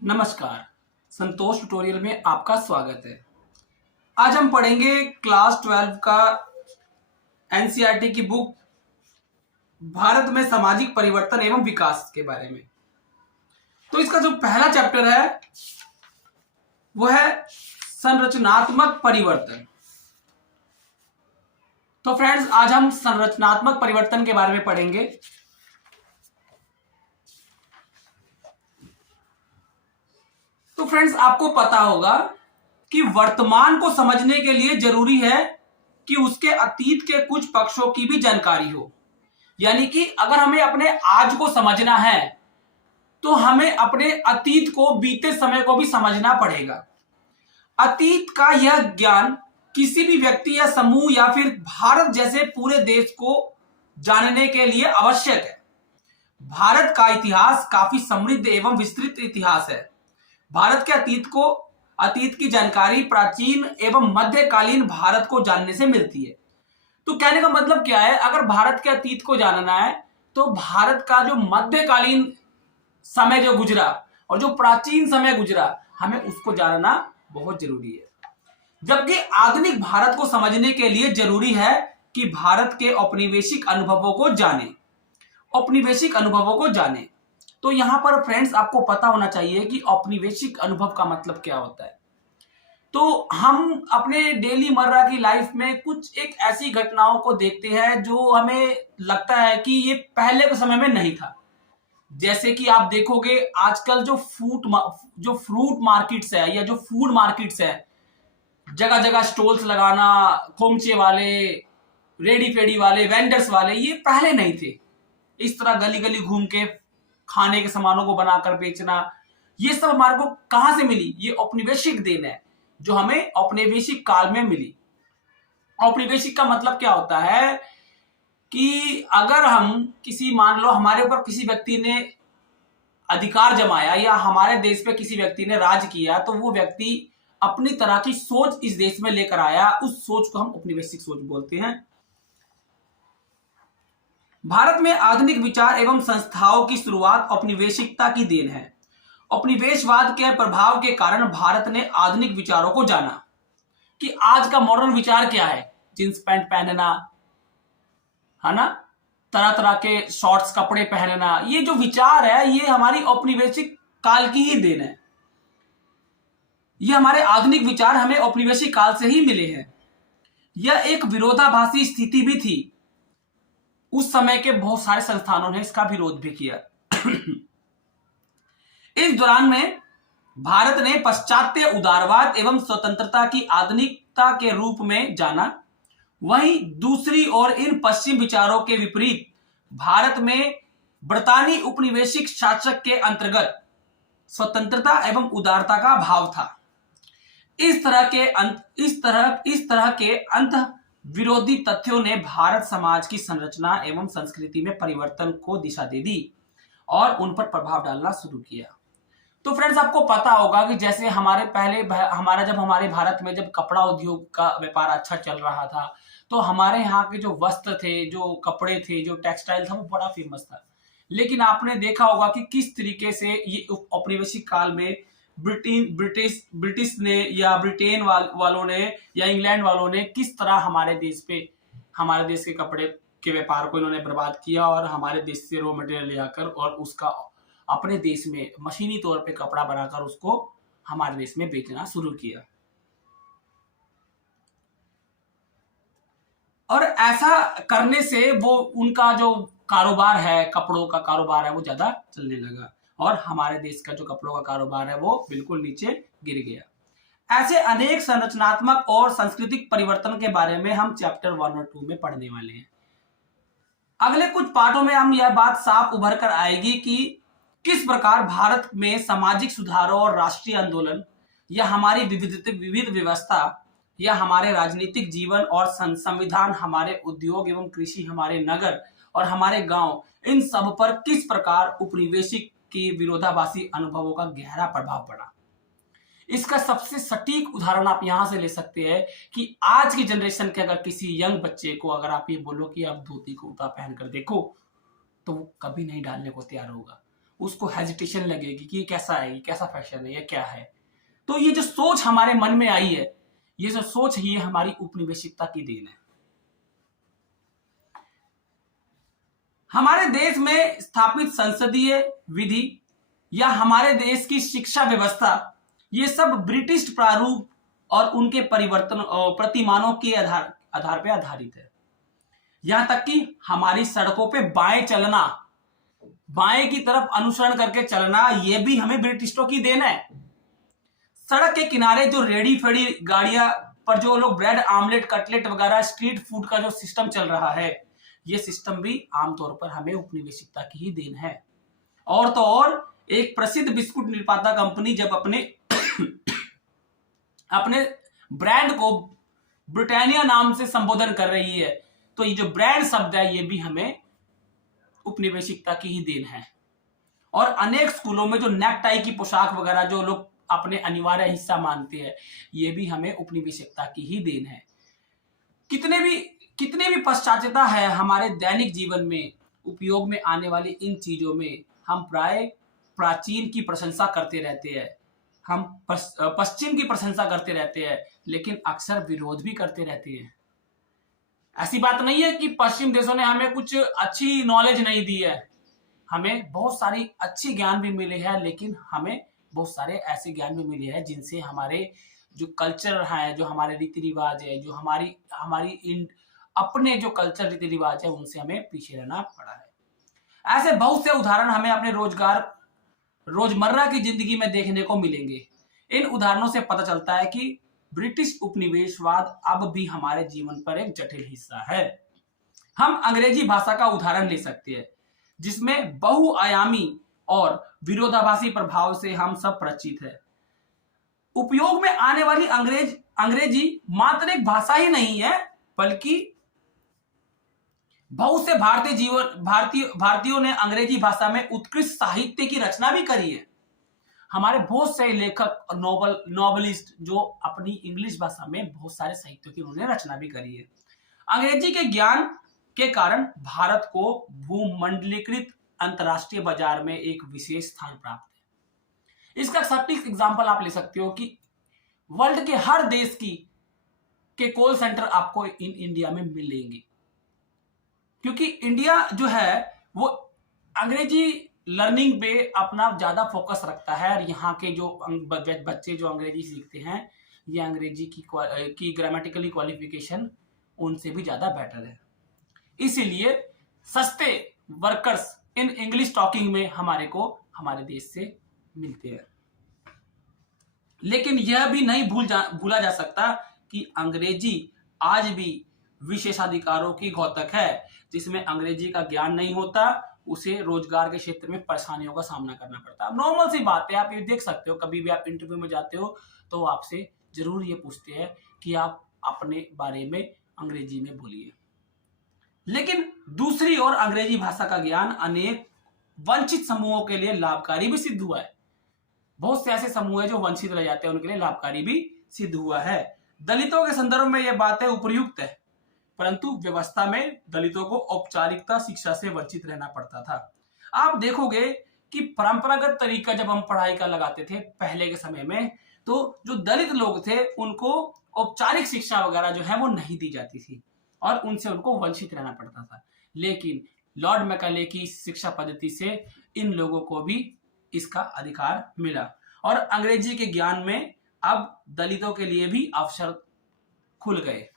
नमस्कार। संतोष ट्यूटोरियल में आपका स्वागत है। आज हम पढ़ेंगे क्लास 12 का एनसीईआरटी की बुक भारत में सामाजिक परिवर्तन एवं विकास के बारे में। तो इसका जो पहला चैप्टर है वो है संरचनात्मक परिवर्तन। तो फ्रेंड्स, आज हम संरचनात्मक परिवर्तन के बारे में पढ़ेंगे। तो फ्रेंड्स, आपको पता होगा कि वर्तमान को समझने के लिए जरूरी है कि उसके अतीत के कुछ पक्षों की भी जानकारी हो। यानी कि अगर हमें अपने आज को समझना है तो हमें अपने अतीत को, बीते समय को भी समझना पड़ेगा। अतीत का यह ज्ञान किसी भी व्यक्ति या समूह या फिर भारत जैसे पूरे देश को जानने के लिए आवश्यक है। भारत का इतिहास काफी समृद्ध एवं विस्तृत इतिहास है। भारत के अतीत की जानकारी प्राचीन एवं मध्यकालीन भारत को जानने से मिलती है। तो कहने का मतलब क्या है, अगर भारत के अतीत को जानना है तो भारत का जो मध्यकालीन समय जो गुजरा और जो प्राचीन समय गुजरा, हमें उसको जानना बहुत जरूरी है। जबकि आधुनिक भारत को समझने के लिए जरूरी है कि भारत के औपनिवेशिक अनुभवों को जाने। तो यहां पर फ्रेंड्स, आपको पता होना चाहिए कि औपनिवेशिक अनुभव का मतलब क्या होता है। तो हम अपने डेली मर्रा की लाइफ में कुछ एक ऐसी घटनाओं को देखते हैं जो हमें लगता है कि ये पहले के समय में नहीं था। जैसे कि आप देखोगे आजकल जो फ्रूट मार्केट्स है या जो फूड मार्केट्स है, जगह जगह स्टॉल्स लगाना, खोमचे वाले, रेडी फेडी वाले, वेंडर्स वाले, ये पहले नहीं थे। इस तरह गली गली घूम के खाने के सामानों को बनाकर बेचना, ये सब हमारे को कहां से मिली? ये औपनिवेशिक देन है जो हमें औपनिवेशिक काल में मिली। औपनिवेशिक का मतलब क्या होता है कि अगर हम मान लो हमारे ऊपर किसी व्यक्ति ने अधिकार जमाया या हमारे देश पे किसी व्यक्ति ने राज किया, तो वो व्यक्ति अपनी तरह की सोच इस देश में लेकर आया, उस सोच को हम औपनिवेशिक सोच बोलते हैं। भारत में आधुनिक विचार एवं संस्थाओं की शुरुआत औपनिवेशिकता की देन है। औपनिवेशवाद के प्रभाव के कारण भारत ने आधुनिक विचारों को जाना कि आज का मॉडर्न विचार क्या है। जींस पैंट पहनना, है ना, तरह तरह के शॉर्ट्स कपड़े पहनना, ये जो विचार है ये हमारी औपनिवेशिक काल की ही देन है। ये हमारे आधुनिक विचार हमें औपनिवेशिक काल से ही मिले हैं। यह एक विरोधाभासी स्थिति भी थी। उस समय के बहुत सारे संस्थानों ने इसका विरोध भी किया। इस दौरान में भारत ने पाश्चात्य उदारवाद एवं स्वतंत्रता की आधुनिकता के रूप में जाना। वहीं दूसरी ओर इन पश्चिम विचारों के विपरीत भारत में ब्रितानी उपनिवेशिक शासक के अंतर्गत स्वतंत्रता एवं उदारता का भाव था। इस तरह के अंत विरोधी तथ्यों ने भारत समाज की संरचना एवं संस्कृति में परिवर्तन को दिशा दे दी और उन पर प्रभाव डालना शुरू किया। तो फ्रेंड्स, आपको पता होगा कि जैसे हमारे भारत में जब कपड़ा उद्योग का व्यापार अच्छा चल रहा था, तो हमारे यहाँ के जो वस्त्र थे, जो कपड़े थे, जो टेक्सटाइल था, वो बड़ा फेमस था। लेकिन आपने देखा होगा कि किस तरीके से ये औपनिवेशिक काल में ब्रिटिश ने या ब्रिटेन वालों ने या इंग्लैंड वालों ने किस तरह हमारे देश के कपड़े के व्यापार को इन्होंने बर्बाद किया और हमारे देश से रॉ मटेरियल ले आकर और उसका अपने देश में मशीनी तौर पे कपड़ा बनाकर उसको हमारे देश में बेचना शुरू किया। और ऐसा करने से वो उनका जो कारोबार है, कपड़ों का कारोबार है, वो ज्यादा चलने लगा और हमारे देश का जो कपड़ों का कारोबार है वो बिल्कुल नीचे गिर गया। ऐसे अनेक संरचनात्मक और सांस्कृतिक परिवर्तन के बारे में हम चैप्टर 1 और 2 में पढ़ने वाले हैं। अगले कुछ पाठों में हम यह बात साफ उभर कर आएगी कि किस प्रकार भारत में सामाजिक सुधारों और राष्ट्रीय आंदोलन या हमारी विविध व्यवस्था या हमारे राजनीतिक जीवन और संविधान, हमारे उद्योग एवं कृषि, हमारे नगर और हमारे गांव, इन सब पर किस प्रकार उपनिवेशिक के विरोधाभासी अनुभवों का गहरा प्रभाव पड़ा। इसका सबसे सटीक उदाहरण आप यहां से ले सकते हैं कि आज की जनरेशन के अगर किसी यंग बच्चे को अगर आप ये बोलो कि आप धोती कुर्ता पहनकर देखो, तो वो कभी नहीं डालने को तैयार होगा। उसको हेजिटेशन लगेगी कि ये कैसा है, ये कैसा फैशन है, ये क्या है। तो ये जो सोच हमारे मन में आई है, ये जो सोच है, ये हमारी उपनिवेशिकता की देन है। हमारे देश में स्थापित संसदीय विधि या हमारे देश की शिक्षा व्यवस्था, ये सब ब्रिटिश प्रारूप और उनके परिवर्तन प्रतिमानों के आधार पे आधारित है। यहां तक कि हमारी सड़कों पे बाएं चलना, बाएं की तरफ अनुसरण करके चलना, ये भी हमें ब्रिटिशों की देन है। सड़क के किनारे जो रेडी फेडी गाड़ियां पर जो लोग ब्रेड आमलेट कटलेट वगैरह स्ट्रीट फूड का जो सिस्टम चल रहा है, ये सिस्टम भी आमतौर पर हमें उपनिवेशिकता की ही देन है। और तो और एक प्रसिद्ध बिस्कुट निर्माता कंपनी जब अपने ब्रांड को ब्रिटानिया नाम से संबोधन कर रही है, तो ये जो ब्रांड शब्द है, ये भी हमें उपनिवेशिकता की ही देन है। और अनेक स्कूलों में जो नेक टाई की पोशाक वगैरह जो लोग अपने अनिवार्य हिस्सा मानते हैं, ये भी हमें उपनिवेशिकता की ही देन है। कितने भी पश्चात्यता है हमारे दैनिक जीवन में उपयोग में आने वाली इन चीजों में, हम प्राय प्राचीन की प्रशंसा करते रहते हैं, हम पश्चिम की प्रशंसा करते रहते हैं, लेकिन अक्सर विरोध भी करते रहते हैं। ऐसी बात नहीं है कि पश्चिम देशों ने हमें कुछ अच्छी नॉलेज नहीं दी है, हमें बहुत सारी अच्छी ज्ञान भी मिले हैं, लेकिन हमें बहुत सारे ऐसे ज्ञान भी मिले हैं जिनसे हमारे जो कल्चर है, जो हमारे रीति रिवाज है, जो हमारी अपने जो कल्चर रीति रिवाज है, उनसे हमें पीछे रहना पड़ा है। ऐसे बहुत से उदाहरण हमें अपने रोजमर्रा की जिंदगी में देखने को मिलेंगे। इन उदाहरणों से पता चलता है कि ब्रिटिश उपनिवेशवाद अब भी हमारे जीवन पर एक जटिल हिस्सा है। हम अंग्रेजी भाषा का उदाहरण ले सकते हैं, जिसमें बहुआयामी और विरोधाभासी प्रभाव से हम सब परिचित हैं। उपयोग में आने वाली अंग्रेजी मात्र एक भाषा ही नहीं है, बल्कि बहुत से भारतीयों ने अंग्रेजी भाषा में उत्कृष्ट साहित्य की रचना भी करी है। हमारे बहुत से लेखक और नॉवलिस्ट जो अपनी इंग्लिश भाषा में बहुत सारे साहित्यों की उन्होंने रचना भी करी है। अंग्रेजी के ज्ञान के कारण भारत को भूमंडलीकृत अंतरराष्ट्रीय बाजार में एक विशेष स्थान प्राप्त है। इसका सटीक एग्जांपल आप ले सकते हो कि वर्ल्ड के हर देश के कॉल सेंटर आपको इन इंडिया में मिलेंगे, क्योंकि इंडिया जो है वो अंग्रेजी लर्निंग पे अपना ज्यादा फोकस रखता है। और यहाँ के जो बच्चे जो अंग्रेजी सीखते हैं, ये अंग्रेजी की ग्रामेटिकली क्वालिफिकेशन उनसे भी ज्यादा बेटर है। इसीलिए सस्ते वर्कर्स इन इंग्लिश टॉकिंग में हमारे देश से मिलते हैं। लेकिन यह भी नहीं भूला जा सकता कि अंग्रेजी आज भी विशेषाधिकारों की घोतक है। जिसमें अंग्रेजी का ज्ञान नहीं होता, उसे रोजगार के क्षेत्र में परेशानियों का सामना करना पड़ता है। नॉर्मल सी बात है, आप ये देख सकते हो, कभी भी आप इंटरव्यू में जाते हो तो आपसे जरूर ये पूछते हैं कि आप अपने बारे में अंग्रेजी में बोलिए। लेकिन दूसरी ओर अंग्रेजी भाषा का ज्ञान अनेक वंचित समूहों के लिए लाभकारी भी सिद्ध हुआ है। बहुत से ऐसे समूह है जो वंचित रह जाते हैं, उनके लिए लाभकारी भी सिद्ध हुआ है। दलितों के संदर्भ में यह बातें उपयुक्त है, परंतु व्यवस्था में दलितों को औपचारिकता शिक्षा से वंचित रहना पड़ता था। आप देखोगे कि परंपरागत तरीका जब हम पढ़ाई का लगाते थे पहले के समय में, तो जो दलित लोग थे उनको औपचारिक शिक्षा वगैरह जो है वो नहीं दी जाती थी और उनसे उनको वंचित रहना पड़ता था। लेकिन लॉर्ड मैकाले की शिक्षा पद्धति से इन लोगों को भी इसका अधिकार मिला और अंग्रेजी के ज्ञान में अब दलितों के लिए भी अवसर खुल गए।